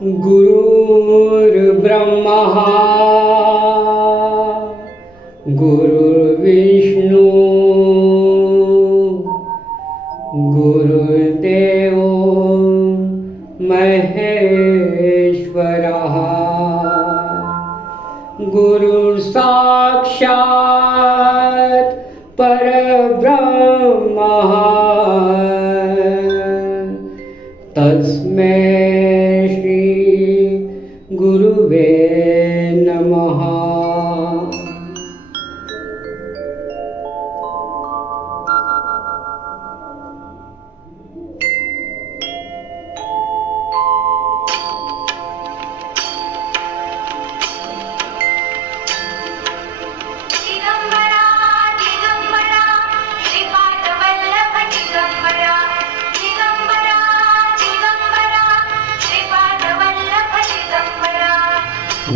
गुरुर्ब्रह्मा गुरुर्विष्णू गुरुर्देव महेश्वरः गुरुसाक्षात् परब्रह्मः तस्मै श्री गुरुवे नमः।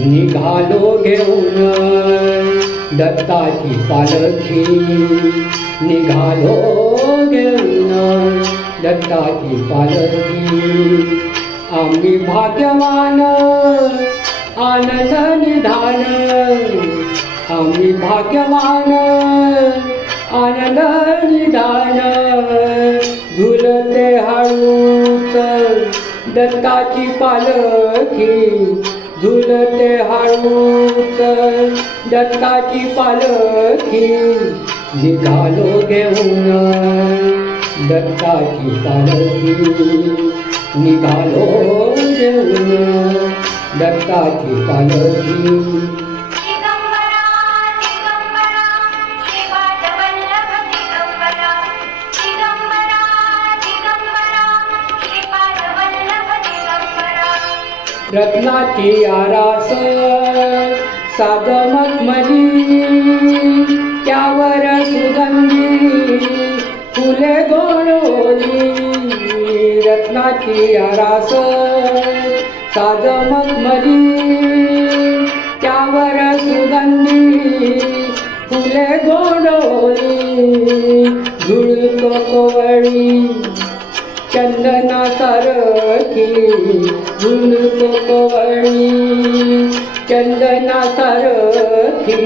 निघालो घेऊन दत्ताची पालखी, निघालो घेऊन दत्ताची पालखी। आम्ही भाग्यवान आनंद निधान, आम्ही भाग्यवान आनंद निधान। झुलते हळूच दत्ताची पालखी, झुलते हळूच दत्ताची पालखी। निघालो घेऊन दत्ताची पालखी, निघालो घेऊन दत्ताची पालखी। रत्नाची आरास साग मखमली, त्यावर सुगंधी फुले गोळवली। रत्नाची आरास साग मखमली, त्यावर सुगंधी फुले गोळवली। झुळतो कोवळी चंदना सारखी, झुलतो कोवळी चंदना सारखी।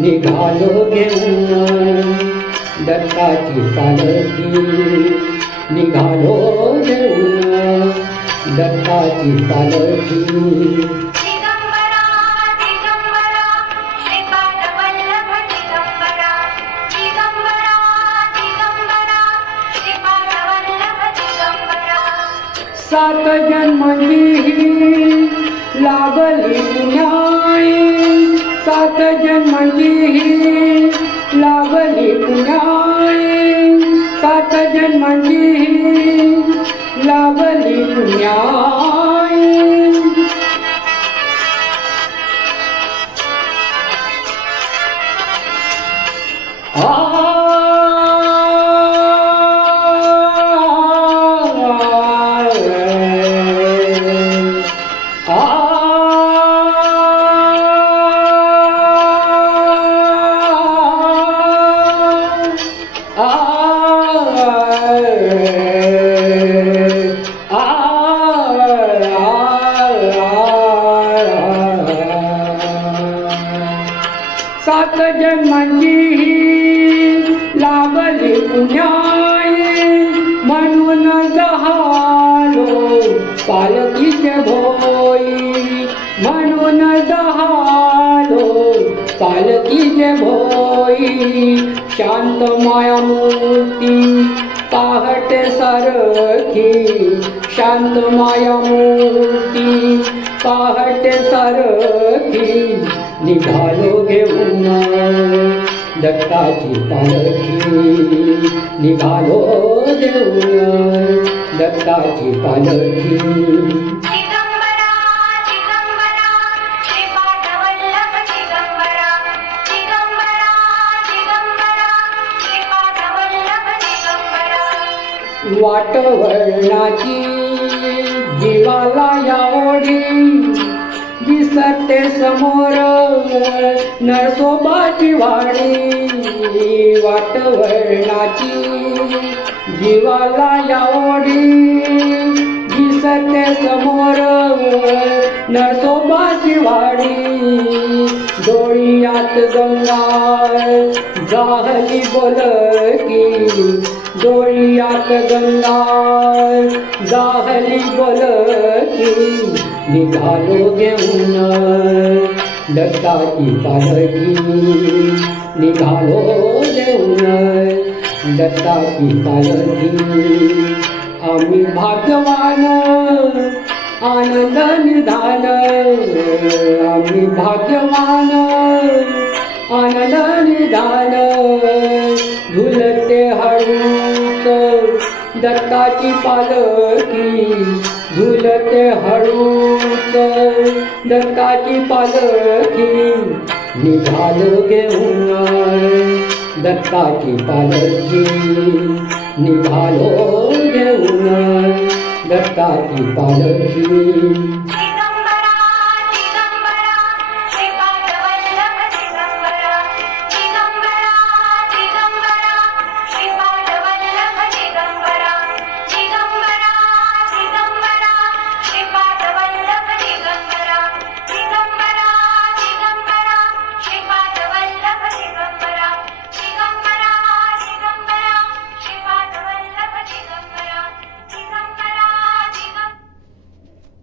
निघालो घेऊन दत्ताची पालखी, निघालो घेऊन दत्ताची पालखी। सात जन्माची लागली पुण्याई, सात जन्माची लागली पुण्याई, सात जन्माची लागली पुण्याई। सात जन्मांची लागली पुण्याई, म्हणून जहालो पालखीचे भोई, म्हणून जहालो पालखीचे भोई। शांत माया मूर्ती पहाटे सारखी, शांत माया मूर्ती पहाटे सारखी। निघालो घेऊन दत्ताची पालखी, निघालो घेऊन दत्ताची पालखी। वाटवळणाची जीवाला यावडी, दिसते समोर नरसोबाची वाडी। वाटवळणाची जीवाला यावडी, दिसते समोर नरसोबाची वाडी, डोळ्यात गंगा जाहली बोलकी, डोळ्यात गंगा जाहली बोलकी, निघालो घेऊन दत्ताची पालखी, निघालो घेऊन दत्ताची पालखी. आम्ही भाग्यवान आनंद निधान, आम्ही भाग्यवान आनंद निधान, झुलते हळूच दत्ताची पालखी, झुलते हळूच दत्ताची पालखी, निघालो घेऊन दत्ताची पालखी, निघालो घेऊन दत्ताची पालखी.